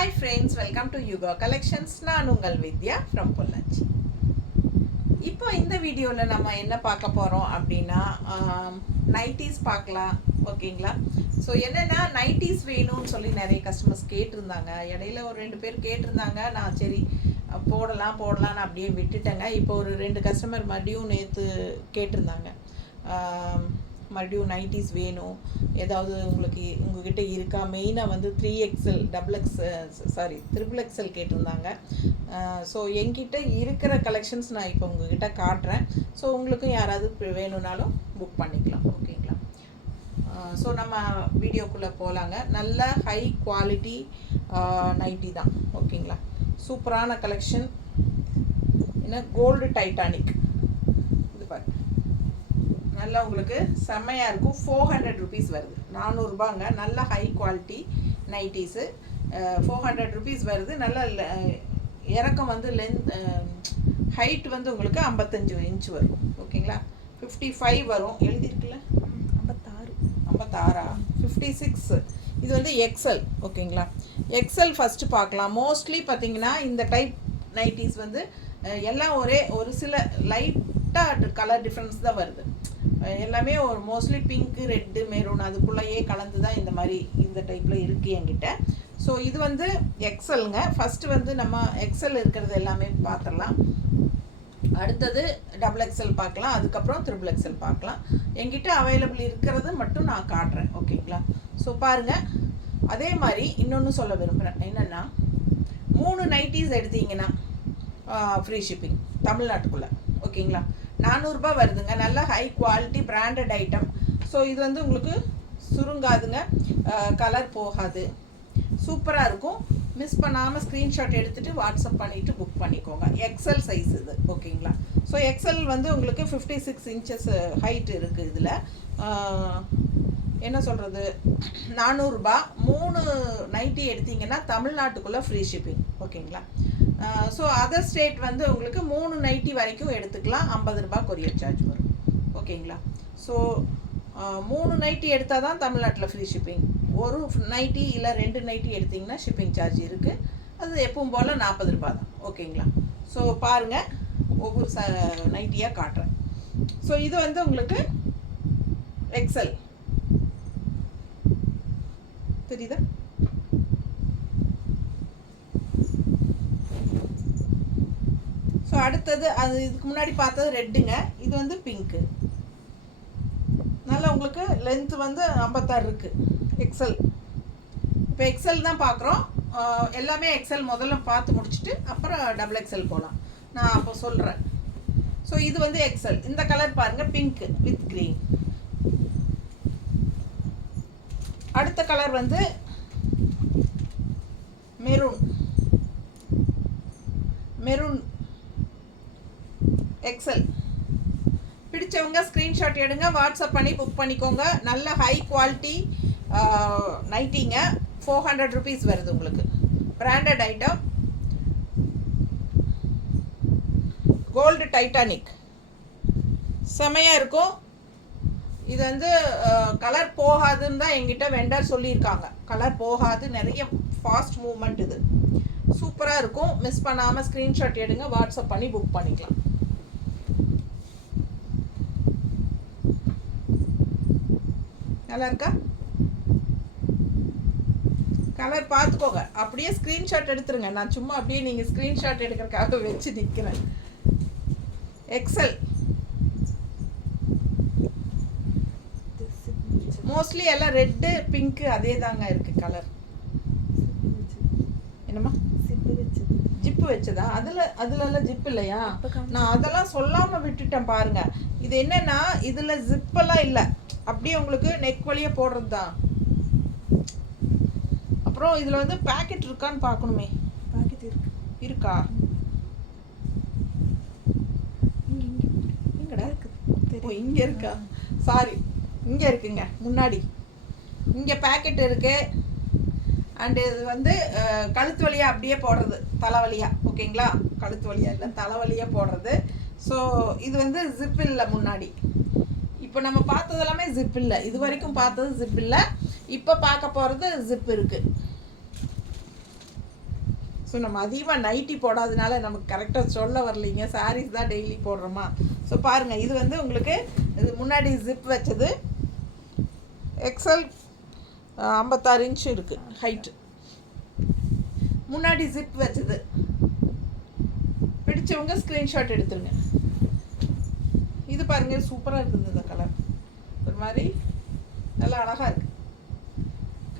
Hi friends, welcome to Yuga collections. நான் உங்கள் வித்யா from Pollachi. இப்போ இந்த வீடியோவில் நம்ம என்ன பார்க்க போகிறோம் அப்படின்னா நைட்டிஸ் பார்க்கலாம். ஓகேங்களா? ஸோ என்னென்னா நைட்டிஸ் வேணும்னு சொல்லி நிறைய கஸ்டமர்ஸ் கேட்டிருந்தாங்க. இடையில ஒரு 2 பேர் கேட்டிருந்தாங்க. நான் சரி போடலான்னு அப்படியே விட்டுட்டேங்க. இப்போ ஒரு 2 கஸ்டமர் மறுபடியும் நேற்று கேட்டிருந்தாங்க, மறுபடியும் நைட்டிஸ் வேணும், ஏதாவது உங்ககிட்ட இருக்கா. மெயினாக வந்து 3XL ட்ரிபிள் எக்ஸல் கேட்டிருந்தாங்க. ஸோ என்கிட்ட இருக்கிற கலெக்ஷன்ஸ் நான் இப்போ உங்ககிட்ட காட்டுறேன். ஸோ உங்களுக்கும் யாராவது வேணும்னாலும் புக் பண்ணிக்கலாம். ஓகேங்களா? ஸோ நம்ம வீடியோக்குள்ளே போகலாங்க. நல்ல ஹை குவாலிட்டி நைட்டி தான். ஓகேங்களா? சூப்பரான கலெக்ஷன். என்ன கோல்டு டைட்டானிக் இது பாருங்க, நல்லா உங்களுக்கு செம்மையாக இருக்கும். 400 rupees வருது. 400 ரூபாங்க. நல்ல ஹை குவாலிட்டி நைட்டிஸு 400 rupees வருது. நல்ல இறக்கம் வந்து ஹைட் வந்து உங்களுக்கு 55 inch வரும். ஓகேங்களா? 55 வரும். எழுதியிருக்குல்ல 56 56. இது வந்து எக்ஸல். ஓகேங்களா? எக்ஸல் ஃபஸ்ட்டு பார்க்கலாம். மோஸ்ட்லி பார்த்தீங்கன்னா இந்த டைப் நைட்டிஸ் வந்து எல்லாம் ஒரு சில லைட்டாக கலர் டிஃப்ரென்ஸ் தான் வருது. எல்லாமே ஒரு மோஸ்ட்லி பிங்க்கு, ரெட்டு, மெரூன் அதுக்குள்ளேயே கலந்து தான் இந்த மாதிரி இந்த டைப்பில் இருக்குது என்கிட்ட. ஸோ இது வந்து எக்ஸலுங்க. ஃபஸ்ட்டு வந்து நம்ம எக்ஸல் இருக்கிறது எல்லாமே பார்த்துடலாம். அடுத்தது XXL பார்க்கலாம். அதுக்கப்புறம் XXL பார்க்கலாம். என்கிட்ட அவைலபிள் இருக்கிறது மட்டும் நான் காட்டுறேன். ஓகேங்களா? ஸோ பாருங்கள். அதே மாதிரி இன்னொன்று சொல்ல விரும்புகிறேன். என்னென்னா 3 நைட்டிஸ் எடுத்தீங்கன்னா ஃப்ரீ ஷிப்பிங் தமிழ்நாட்டுக்குள்ளே. ஓகேங்களா? 400 ரூபாய் வருதுங்க. நல்ல high quality branded item. So இது வந்து உங்களுக்கு சுருங்காதுங்க, கலர் போகாது, சூப்பராக இருக்கும். மிஸ் பண்ணாமல் ஸ்க்ரீன்ஷாட் எடுத்துகிட்டு வாட்ஸ்அப் பண்ணிவிட்டு புக் பண்ணிக்கோங்க. எக்ஸல் சைஸ் இது. ஓகேங்களா? ஸோ எக்ஸல் வந்து உங்களுக்கு 56 inches ஹைட் இருக்குது. இதில் என்ன சொல்கிறது, 400 ரூபாய். 3 நைட்டி எடுத்திங்கன்னா தமிழ்நாட்டுக்குள்ளே ஃப்ரீ ஷிப்பிங். ஓகேங்களா? ஸோ அதர் ஸ்டேட் வந்து உங்களுக்கு 3 நைட்டி வரைக்கும் எடுத்துக்கலாம். 50 ரூபாய் கொரியர் சார்ஜ் வரும். ஓகேங்களா? ஸோ 3 நைட்டி எடுத்தால் தான் தமிழ்நாட்டில் ஃப்ரீ ஷிப்பிங். ஒரு நைட்டி இல்லை 2 நைட்டி எடுத்திங்கன்னா ஷிப்பிங் சார்ஜ் இருக்குது. அது எப்பவும் போல் 40 ரூபாய் தான். ஓகேங்களா? ஸோ பாருங்கள், ஒவ்வொரு நைட்டியாக காட்டுறேன். ஸோ இது வந்து உங்களுக்கு எக்ஸல் தெரியுதா? ஸோ அடுத்தது அது இதுக்கு முன்னாடி பார்த்தது ரெட்டுங்க. இது வந்து பிங்க்கு. நல்லா உங்களுக்கு லென்த்து வந்து 56 இருக்குது. எக்ஸல். இப்போ எக்ஸல் தான் பார்க்குறோம். எல்லாமே எக்ஸல் முதல்ல பார்த்து முடிச்சுட்டு அப்புறம் XXL போகலாம். நான் அப்போ சொல்கிறேன். ஸோ இது வந்து எக்ஸல். இந்த கலர் பாருங்கள், பிங்க்கு வித் க்ரீன். அடுத்த கலர் வந்து மெரூன் எக்ஸல். பிடிச்சவங்க ஸ்க்ரீன்ஷாட் எடுங்க, வாட்ஸ்அப் பண்ணி புக் பண்ணிக்கோங்க. நல்ல ஹை குவாலிட்டி நைட்டிங்க. 400 rupees வருது உங்களுக்கு. Branded item. கோல்டு டைட்டானிக் செமையாக இருக்கும். இது வந்து கலர் போகாதுன்னு தான் எங்கிட்ட வெண்டர் சொல்லியிருக்காங்க. கலர் போகாது, நிறைய ஃபாஸ்ட் மூவ்மெண்ட். இது சூப்பராக இருக்கும். மிஸ் பண்ணாமல் ஸ்க்ரீன்ஷாட் எடுங்க, வாட்ஸ்அப் பண்ணி புக் பண்ணிக்கலாம். நல்லா இருக்கா? கலர் பார்த்துக்கோங்க. அப்படியே ஸ்க்ரீன்ஷாட் எடுத்துருங்க. நான் சும்மா அப்படியே நீங்கள் ஸ்க்ரீன்ஷாட் எடுக்கிறதுக்காக வச்சு நிற்கிறேன். எக்ஸல். மோஸ்ட்லி எல்லாம் ரெட்டு, பிங்க்கு அதே தாங்க இருக்குது கலர். என்னம்மா? ஜிப்பு வச்சதா? அதுலலாம் ஜிப் இல்லையா? நான் அதெல்லாம் சொல்லாமல் விட்டுட்டேன் பாருங்க. இது என்னன்னா இதில் ஜிப்பெல்லாம் இல்லை, அப்படியே உங்களுக்கு நெக் வழியாக போடுறது தான். அப்புறம் இதில் வந்து பேக்கெட் இருக்கான்னு பார்க்கணுமே. பேக்கெட் இருக்கா? இங்கடா இருக்குது. ஓ, இங்கே இருக்கா? சாரி, இங்கே இருக்குங்க முன்னாடி. இங்கே பேக்கெட் இருக்குது. அண்டு இது வந்து கழுத்து வழியாக அப்படியே போடுறது, தலைவலியாக. ஓகேங்களா? கழுத்து வழியாக இல்லை, தலைவலியாக போடுறது. ஸோ இது வந்து ஜிப் இல்லை முன்னாடி. இப்போ நம்ம பார்த்தது எல்லாமே ஜிப் இல்லை. இது வரைக்கும் பார்த்தது ஜிப் இல்லை. இப்போ பார்க்க போகிறது ஜிப் இருக்குது. ஸோ நம்ம அதிகமாக நைட்டி போடாதனால நமக்கு கரெக்டாக சொல்ல வரலைங்க. சாரீஸ் தான் டெய்லி போடுறோமா. ஸோ பாருங்கள், இது வந்து உங்களுக்கு இது முன்னாடி ஜிப் வச்சது. எக்ஸல் 56 இன்ச் இருக்குது ஹைட்டு. முன்னாடி ஜிப் வச்சது. பிடிச்சவங்க ஸ்க்ரீன்ஷாட் எடுத்துருங்க. இது பாருங்கள், சூப்பராக இருக்குது இந்த கலர். ஒரு மாதிரி நல்லா அழகாக இருக்குது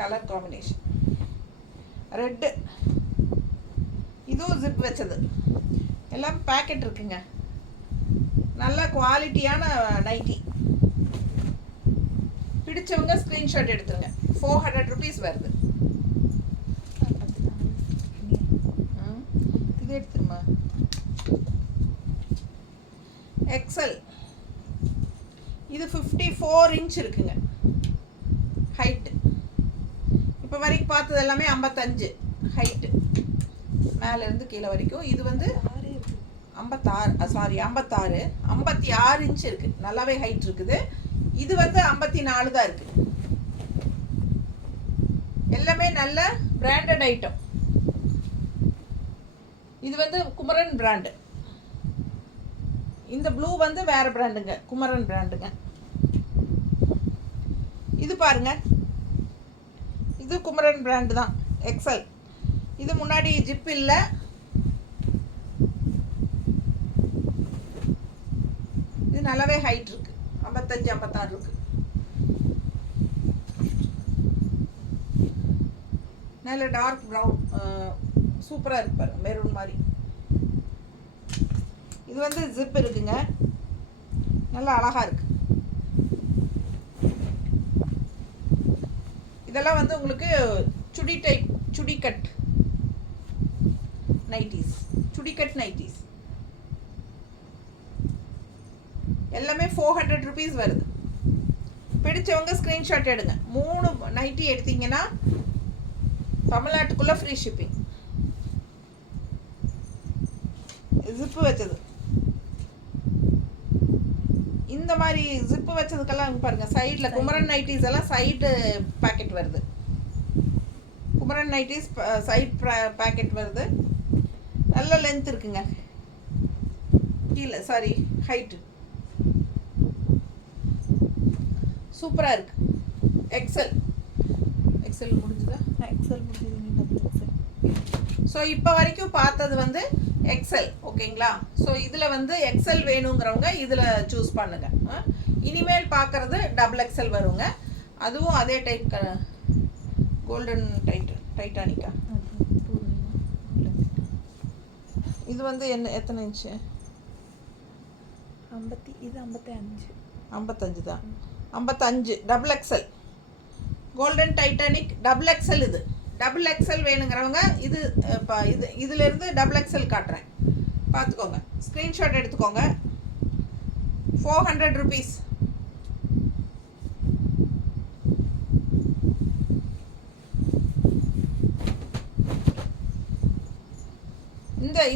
கலர் காம்பினேஷன். ரெட்டு, இதுவும் ஜிப் வச்சது. எல்லாம் பேக்கெட் இருக்குங்க. நல்ல குவாலிட்டியான நைட்டி. பிடிச்சவங்க ஸ்க்ரீன்ஷாட் எடுத்துருங்க. 400 ருபீஸ் வருது. இது எடுத்துருமா. எக்ஸல், இது 54 இன்ச் இருக்குங்க ஹைட்டு. இப்போ வரைக்கும் பார்த்தது எல்லாமே 55 ஹைட்டு, மேலேருந்து கீழே வரைக்கும். இது வந்து 56 இன்ச் இருக்குது. நல்லாவே ஹைட் இருக்குது. இது வந்து 54 தான் இருக்குது. எல்லாமே நல்ல பிராண்டட் ஐட்டம். இது வந்து குமரன் பிராண்டு. இந்த ப்ளூ வந்து வேறு பிராண்டுங்க, குமரன் பிராண்டுங்க. இது பாருங்க, இது குமரன் பிராண்டு தான், எக்ஸல். இது முன்னாடி ஜிப் இல்லை. இது நல்லாவே ஹைட் இருக்குது. 55 56 இருக்குது. நல்ல டார்க் ப்ரௌன், சூப்பராக இருக்கு பாருங்க, மெரூன் மாதிரி. இது வந்து ஜிப் இருக்குங்க, நல்லா அழகாக இருக்குது. இதெல்லாம் வந்து உங்களுக்கு சுடி டைப், சுடி கட் நைட்டிஸ், சுடி கட் நைட்டிஸ். எல்லாமே 400 ருபீஸ் வருது. பிடிச்சவங்க ஸ்க்ரீன்ஷாட் எடுங்க. 3 நைட்டி எடுத்தீங்கன்னா தமிழ்நாட்டுக்குள்ளே ஃப்ரீ ஷிப்பிங். ஜிப்பு வச்சது. இந்த மாதிரி ஜிப்பு வச்சதுக்கெல்லாம் பாருங்கள், சைடில் குமரன் நைட்டிஸ் எல்லாம் சைடு பேக்கெட் வருது. குமரன் நைட்டிஸ் சைட் பேக்கெட் வருது. நல்ல லென்த் இருக்குங்க. கீழே சாரி ஹைட்டு சூப்பராக இருக்கு. எக்ஸல், எக்ஸல் முடிஞ்சுதா? எக்ஸல் முடிஞ்சது. ஸோ இப்போ வரைக்கும் பார்த்தது வந்து எக்ஸல், ஓகேங்களா? ஸோ இதில் வந்து எக்ஸல் வேணுங்கிறவங்க இதில் சூஸ் பண்ணுங்க. இனிமேல் பார்க்குறது டபுள் எக்ஸல் வருங்க. அதுவும் அதே டைப், கோல்டன் டைட்டானிக்கா. இது வந்து என்ன, எத்தனை இன்ச்சு? 50. இது 55. 55 தான். 55 double XL, golden Titanic double XL. இது டபுள் எக்ஸல் வேணுங்கிறவங்க இது இப்போ இதிலேருந்து டபுள் எக்ஸல் காட்டுறேன், பார்த்துக்கோங்க. ஸ்க்ரீன்ஷாட் எடுத்துக்கோங்க. 400 ருபீஸ்.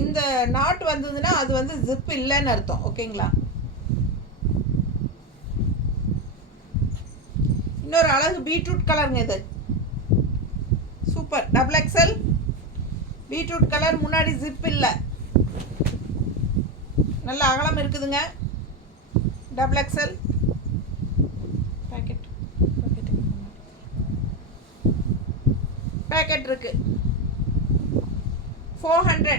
இந்த நாட் வந்ததுன்னா அது வந்து ஜிப் இல்லைன்னு அர்த்தம், ஓகேங்களா? இன்னொரு அழகு பீட்ரூட் கலருங்க. இது super double XL beetroot colour. முன்னாடி ஜிப் இல்லை, நல்ல அகலம் இருக்குதுங்க. டபுள் எக்ஸல் பேக்கெட் இருக்கு. 400.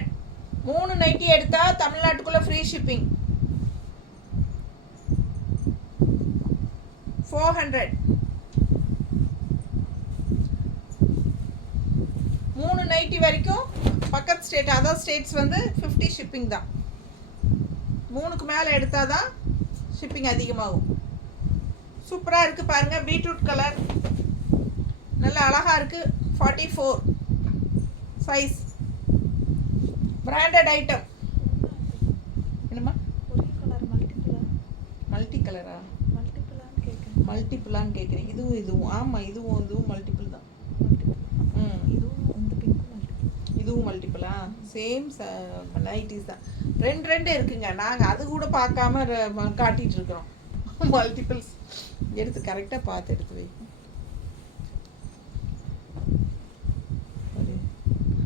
3 நைட்டி எடுத்தா தமிழ்நாட்டுக்குள்ள ஃப்ரீ ஷிப்பிங். 400. 3 நைட்டி வரைக்கும் பக்கத்து ஸ்டேட், அதர் ஸ்டேட்ஸ் வந்து 50 ஷிப்பிங் தான். 3க்கு மேலே எடுத்தால் தான் ஷிப்பிங் அதிகமாகும். சூப்பராக இருக்குது பாருங்கள். பீட்ரூட் கலர் நல்லா அழகாக இருக்குது. 44 சைஸ். Branded item. என்னம்மா? ஒரே கலர் மல்டி கலரா? மல்டிபிளான்னு கேட்குறீங்க. இதுவும் ஆமாம், இதுவும் மல்டிபிள் தான். இதுவும் மல்டிபிளா? சேம் நைட்டிஸ் தான். 2 இருக்குங்க. நாங்கள் அது கூட பார்க்காம காட்டிகிட்டு இருக்கிறோம். மல்டிபிள்ஸ் எடுத்து கரெக்டாக பார்த்து எடுத்து வை.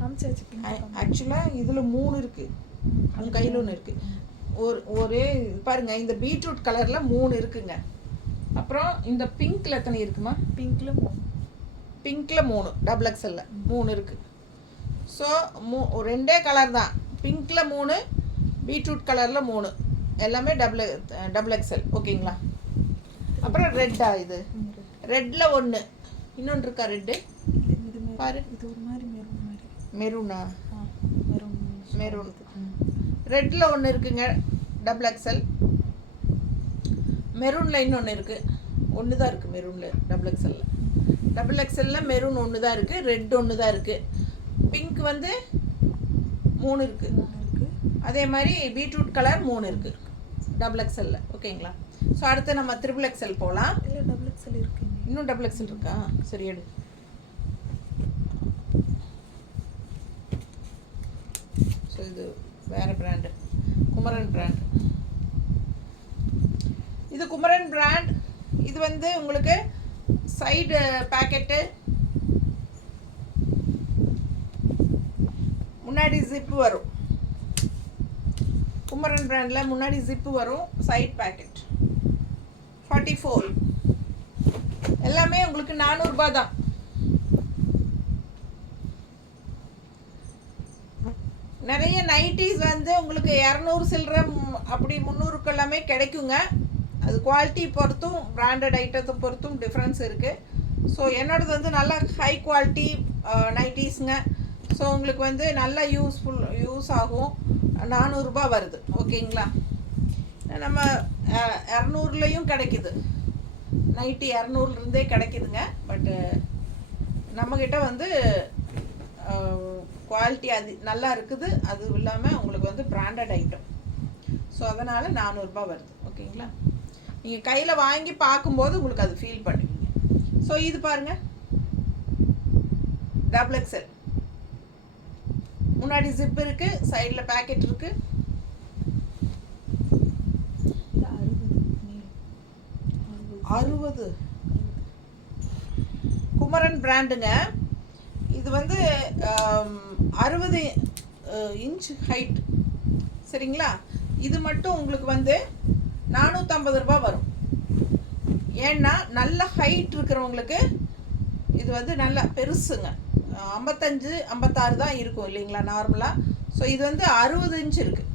காமிச்சாச்சு பிங்க் ஆக்சுவலாக இதில் 3 இருக்குது, உங்கள் கையில் ஒன்று இருக்குது. ஒரே பாருங்க, இந்த பீட்ரூட் கலரில் 3 இருக்குங்க. அப்புறம் இந்த பிங்க்கில் எத்தனை இருக்குமா? பிங்க்ல 3, பிங்க்கில் 3, டபுள் எக்ஸலில் 3 இருக்குது. ஸோ ரெண்டே கலர் தான், பிங்க்கில் 3, பீட்ரூட் கலரில் 3, எல்லாமே டபுள் எக்ஸல். ஓகேங்களா? அப்புறம் ரெட்டா? இது ரெட்டில் 1, இன்னொன்று இருக்கா ரெட்டு? இது பாரு, இது ஒரு மாதிரி மெரூன் மாதிரி. மெரூனா? மெரூன். ம். ரெட்டில் 1 இருக்குங்க, டபுள் எக்ஸல். மெரூனில் இன்னொன்று இருக்குது, 1 தான் இருக்குது மெரூனில், டபுள் எக்ஸலில். டபுள் எக்ஸலில் மெரூன் 1 தான் இருக்குது, ரெட் 1 தான் இருக்குது, பிங்க் வந்து 3 இருக்குது. அதே மாதிரி பீட்ரூட் கலர் 3 இருக்குது டபுள் எக்ஸலில். ஓகேங்களா? ஸோ அடுத்து நம்ம ட்ரிபிள் எக்ஸல் போகலாம். இல்லை டபுள் எக்ஸல் இருக்குங்க. இன்னும் டபுள் எக்ஸல் இருக்கா? சரி எடு. ஸோ இது வேறு பிராண்டு, குமரன் பிராண்ட். இது குமரன் பிராண்ட். இது வந்து உங்களுக்கு சைடு பேக்கெட்டு, முன்னாடி ஜிப்பு வரும். குமரன் பிராண்டில் முன்னாடி ஜிப்பு வரும், சைட் பேக்கெட். 44, எல்லாமே உங்களுக்கு 400 ரூபாய் தான். நிறைய நைட்டிஸ் வந்து உங்களுக்கு 200 சில்லற, அப்படி 300க்கு எல்லாமே கிடைக்குங்க. அது குவாலிட்டி பொறுத்தும் பிராண்டட் ஐட்டத்தை பொறுத்தும் டிஃப்ரென்ஸ் இருக்குது. ஸோ என்னோடது வந்து நல்ல ஹை குவாலிட்டி நைட்டிஸுங்க. ஸோ உங்களுக்கு வந்து நல்ல யூஸ் ஆகும். 400 ரூபாய் வருது. ஓகேங்களா? நம்ம 200லையும் கிடைக்குது, நைட்டி 200லேருந்தே கிடைக்குதுங்க. பட்டு நம்மக்கிட்ட வந்து குவாலிட்டி அது நல்லா இருக்குது, அதுவும் இல்லாமல் உங்களுக்கு வந்து பிராண்டட் ஐட்டம். ஸோ அதனால் 400 ரூபாய் வருது. ஓகேங்களா? நீங்கள் கையில் வாங்கி பார்க்கும்போது உங்களுக்கு அது ஃபீல் பண்ணுவீங்க. ஸோ இது பாருங்கள், டபுள் எக்ஸல். முன்னாடி ஜிப் இருக்குது, சைடில் பேக்கெட் இருக்குது. இது 60 குமரன் பிராண்டுங்க. இது வந்து 60 இன்ச் ஹைட். சரிங்களா? இது மட்டும் உங்களுக்கு வந்து 450 ரூபாய் வரும். ஏன்னா நல்ல ஹைட் இருக்கிறவங்களுக்கு இது வந்து நல்லா பெருசுங்க. 55 56 தான் இருக்கும் இல்லைங்களா நார்மலாக. ஸோ இது வந்து 60 இன்ச் இருக்குது.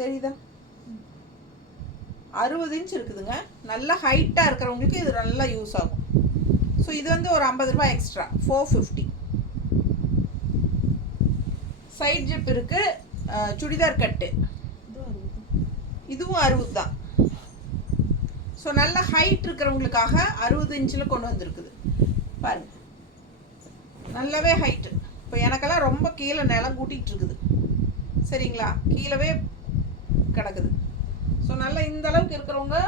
தெரியுதா? 60 இன்ச் இருக்குதுங்க. நல்ல ஹைட்டாக இருக்கிறவங்களுக்கு இது நல்லா யூஸ் ஆகும். ஸோ இது வந்து ஒரு 50 ரூபாய் எக்ஸ்ட்ரா, 450. சைட் ஜிப் இருக்குது, சுடிதார் கட்டு, இதுவும் 60 தான். ஸோ நல்ல ஹைட் இருக்கிறவங்களுக்காக 60 இன்ச்சில் கொண்டு வந்திருக்குது. பாருங்க, நல்லாவே ஹைட்டு. இப்போ எனக்கெல்லாம் ரொம்ப கீழே நிலம் கூட்டிகிட்டு இருக்குது. சரிங்களா? கீழவே கிடக்குது. ஸோ நல்லா இந்த அளவுக்கு இருக்கிறவங்க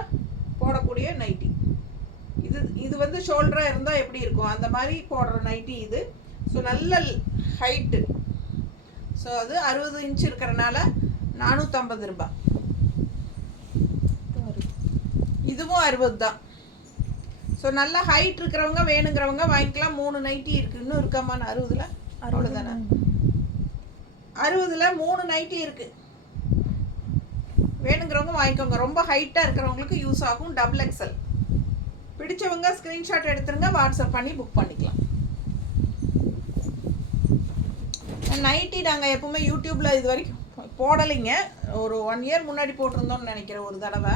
போடக்கூடிய நைட்டி இது. இது வந்து ஷோல்டராக இருந்தால் எப்படி இருக்கும் அந்த மாதிரி போடுற நைட்டி இது. ஸோ நல்ல ஹைட்டு. ஸோ அது 60 இன்ச் இருக்கிறனால 450 ரூபாய். இதுவும் 60 தான். ஸோ நல்ல ஹைட் இருக்கிறவங்க வேணுங்கிறவங்க வாங்கிக்கலாம். 3 நைட்டி இருக்குது. இன்னும் இருக்காமா? 60ல் அவ்வளோதானே? 60ல் 3 நைட்டி இருக்குது. வேணுங்கிறவங்க வாங்கிக்கோங்க. ரொம்ப ஹைட்டாக இருக்கிறவங்களுக்கு யூஸ் ஆகும். Double XL. பிடிச்சவங்க ஸ்க்ரீன்ஷாட் எடுத்துருங்க, வாட்ஸ்அப் பண்ணி புக் பண்ணிக்கலாம். நைட்டி நாங்கள் எப்போவுமே யூடியூப்பில் இது வரைக்கும் போடலைங்க. ஒரு 1 இயர் முன்னாடி போட்டிருந்தோம்னு நினைக்கிறேன் ஒரு தடவை.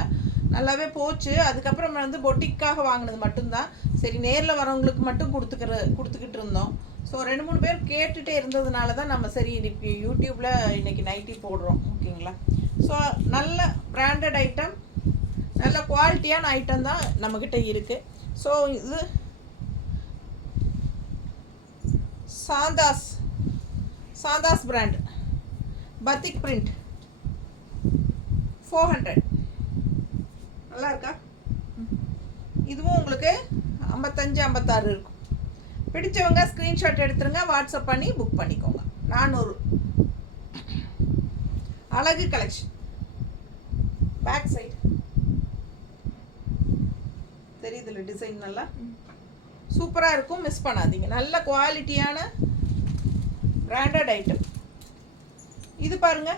நல்லாவே போச்சு. அதுக்கப்புறம் வந்து பொட்டிக்காக வாங்கினது மட்டும்தான். சரி, நேரில் வரவங்களுக்கு மட்டும் கொடுத்துக்கிட்டு இருந்தோம். ஸோ 2-3 பேர் கேட்டுகிட்டே இருந்ததுனால தான் நம்ம சரி இன்னைக்கு யூடியூப்பில் இன்றைக்கி நைட்டி போடுறோம். ஓகேங்களா? ஸோ நல்ல பிராண்டட் ஐட்டம், நல்ல குவாலிட்டியான ஐட்டம் தான் நம்மக்கிட்ட இருக்குது. ஸோ இது சாந்தாஸ் பிராண்ட் பத்திக் பிரிண்ட் 400. நல்லா இருக்கா? இதுவும் உங்களுக்கு 55-56 இருக்கும். பிடிச்சவங்க ஸ்க்ரீன்ஷாட் எடுத்துருங்க, வாட்ஸ்அப் பண்ணி புக் பண்ணிக்கோங்க. 400. அழகு கலெக்ஷன். பேக் சைடு தெரியுதுல்ல டிசைன் நல்லா. சூப்பராக இருக்கும், மிஸ் பண்ணாதீங்க. நல்ல குவாலிட்டியான பிராண்டட் ஐட்டம். இது பாருங்க,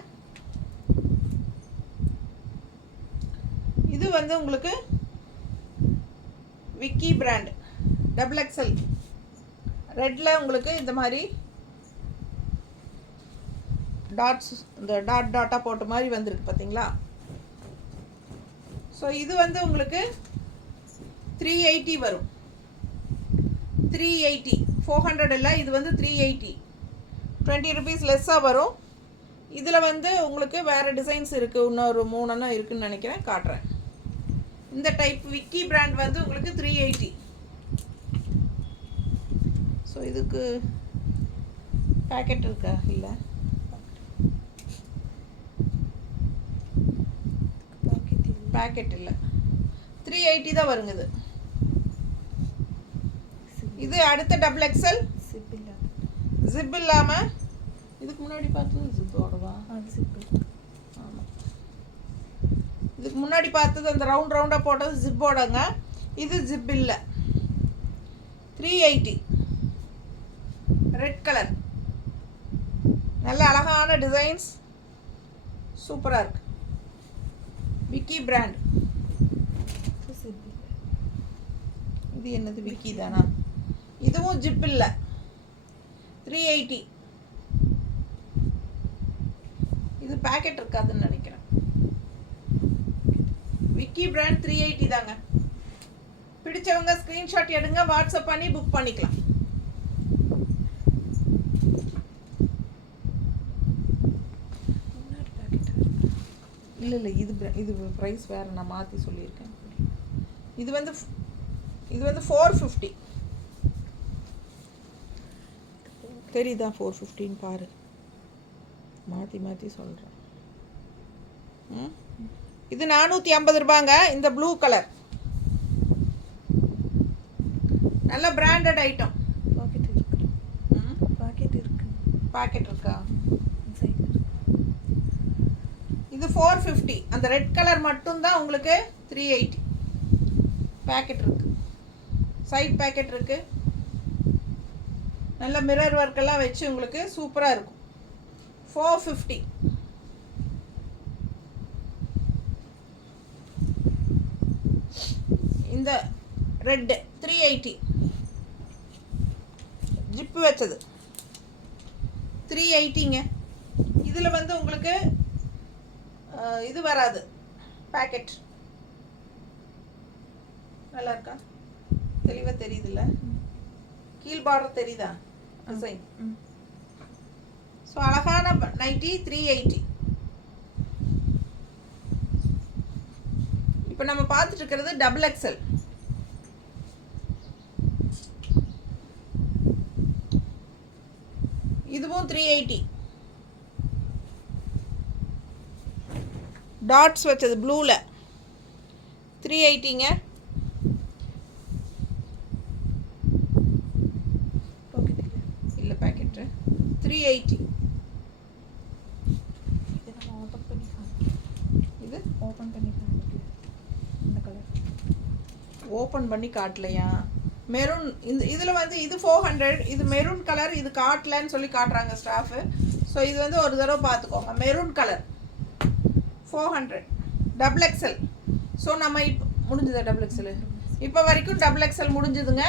இது வந்து உங்களுக்கு விக்கி பிராண்ட் XXL ரெட்டில் உங்களுக்கு இந்த மாதிரி டாட்ஸ், இந்த டாட்டாக போட்ட மாதிரி வந்திருக்கு பார்த்தீங்களா. ஸோ இது வந்து உங்களுக்கு 380 வரும். 380, 400 இல்லை, இது வந்து 380, 20 ருபீஸ் லெஸ்ஸாக வரும். இதில் வந்து உங்களுக்கு வேறு டிசைன்ஸ் இருக்குது, இன்னொரு 3 இருக்குதுன்னு நினைக்கிறேன், காட்டுறேன். இந்த டைப் விக்கி பிராண்ட் வந்து உங்களுக்கு 380. ஸோ இதுக்கு பேக்கெட் இருக்கா? இல்லை, பேக்கெட் இல்லை, 380 தான் வருங்க இது. இது அடுத்த XXL ஜிப் இல்லாமல், இதுக்கு முன்னாடி பார்த்தது ஜிப்போடவா? ஆமாம், இதுக்கு முன்னாடி பார்த்தது அந்த ரவுண்டாக போட்டது ஜிப்போடங்க. இது ஜிப் இல்லை, 380 ரெட் கலர், நல்ல அழகான டிசைன்ஸ், சூப்பராக இருக்கு. விக்கி பிராண்ட். இது என்னது, விக்கி தானா? இதுவும் ஜிப் இல்லை, 380. இது பேக்கெட் இருக்காதுன்னு நினைக்கிறேன். விக்கி பிராண்ட் 380 தாங்க. பிடிச்சவங்க ஸ்க்ரீன்ஷாட் எடுங்க, வாட்ஸ்அப் பண்ணி புக் பண்ணிக்கலாம். இல்லை, இது ப்ரைஸ் வேறு, நான் மாற்றி சொல்லியிருக்கேன். இது வந்து 450 தெரியுதா? 450 பாரு, மாற்றி சொல்கிறேன். இது 450 ரூபாங்க. இந்த ப்ளூ கலர் நல்ல பிராண்டட் ஐட்டம். பாக்கெட் இருக்கா? இது 450. அந்த ரெட் கலர் மட்டும்தான் உங்களுக்கு 380. பேக்கெட் இருக்கு, சைட் பேக்கெட் இருக்கு. நல்ல மிரர் ஒர்க்கெல்லாம் வச்சு உங்களுக்கு சூப்பராக இருக்கும். 450. இந்த ரெட் 380 ஜிப்பு வச்சது 380ங்க. இதில் வந்து உங்களுக்கு இது வராது, பேக்கெட். நல்லா இருக்கா? தெளிவாக தெரியுதுல்ல? கீழ் பார்டர் தெரியுதா டிசைன்? ஸோ அழகான நைட்டி 380. இப்போ நம்ம பார்த்துட்டு இருக்கிறது XXL. இதுவும் 380. டாட்ஸ் வச்சது ப்ளூவில் 380ங்க. இல்லை, பேக்கெட்டு 380. இது ஓப்பன் பண்ணி காட்டலையா? மெரூன். இதில் வந்து இது 400, இது மெரூன் கலர். இது காட்டலன்னு சொல்லி காட்டுறாங்க ஸ்டாஃபு. ஸோ இது வந்து ஒரு தடவை பார்த்துக்கோங்க. Maroon colour 400 XXL. ஸோ நம்ம இப்போ முடிஞ்சுதா XXL? இப்போ வரைக்கும் XXL முடிஞ்சுதுங்க.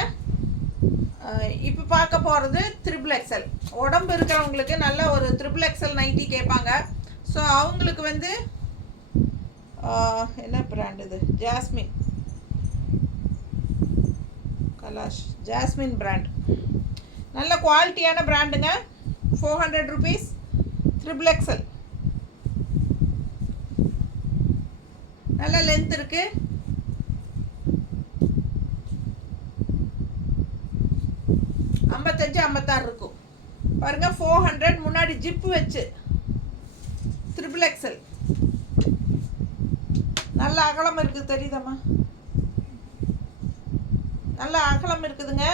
இப்போ பார்க்க போகிறது XXL. உடம்பு இருக்கிறவங்களுக்கு நல்ல ஒரு XXL நைட்டி கேட்பாங்க. ஸோ அவங்களுக்கு வந்து என்ன பிராண்ட் இது? Jasmine Kalash, jasmine brand. நல்ல குவாலிட்டியான பிராண்டுங்க. 400 ருபீஸ், XXL. நல்ல லென்த் இருக்கு. ஐம்பத்தஞ்சு 56 இருக்கும் பாருங்க. 400. முன்னாடி ஜிப்பு வச்சு XXL. நல்ல அகலம் இருக்குது, தெரியுதாம்மா? நல்ல அகலம் இருக்குதுங்க.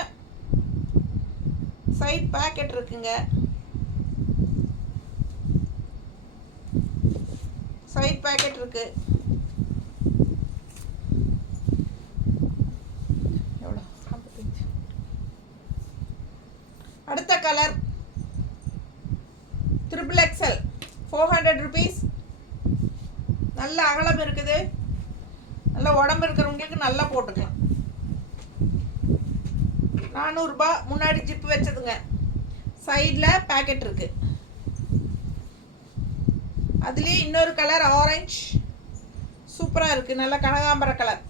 சைட் பேக்கெட் இருக்குங்க. சைட் பேக்கெட் இருக்கு. எவ்வளோ? அடுத்த கலர் ட்ரிபிள் எக்ஸல் 400 ருபீஸ். நல்ல அகலம் இருக்குது, நல்ல உடம்பு இருக்கிறவங்களுக்கு நல்லா போட்டுக்கலாம். 400 ரூபாய். முன்னாடி ஜிப்பு வச்சதுங்க, சைடில் பேக்கெட் இருக்கு. அதுலேயே இன்னொரு கலர் ஆரஞ்சு சூப்பராக இருக்குது, நல்ல கனகாம்பர கலர்,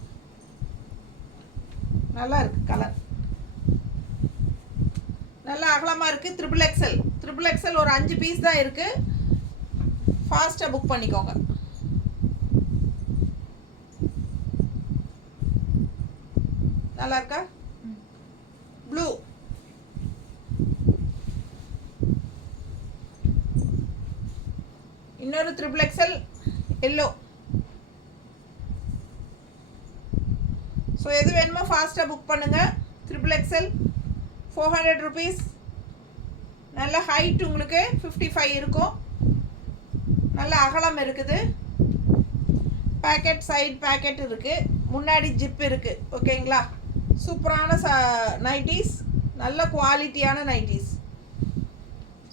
நல்லா இருக்குது கலர், நல்லா அகலமாக இருக்குது. Triple XL. ட்ரிபிள் எக்ஸல் ஒரு 5 பீஸ் தான் இருக்குது, ஃபாஸ்ட்டாக புக் பண்ணிக்கோங்க. நல்லா இருக்கா? ப்ளூ, இன்னொரு ட்ரிபிள் எக்ஸல் எல்லோ. ஸோ எது வேணுமோ ஃபாஸ்ட்டாக புக் பண்ணுங்கள். Triple XL 400 rupees. நல்ல ஹைட் உங்களுக்கு 55 இருக்கும், நல்ல அகலம் இருக்குது. பேக்கெட் சைடு பேக்கெட் இருக்குது, முன்னாடி ஜிப் இருக்குது. ஓகேங்களா? சூப்பரான நைட்டிஸ், நல்ல குவாலிட்டியான நைட்டிஸ்.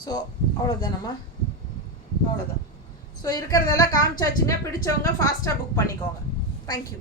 ஸோ அவ்வளோதானம்மா, அவ்வளோதான். ஸோ இருக்கிறதெல்லாம் காமிச்சாச்சுங்க. பிடிச்சவங்க ஃபாஸ்ட்டாக புக் பண்ணிக்கோங்க. தேங்க்யூ.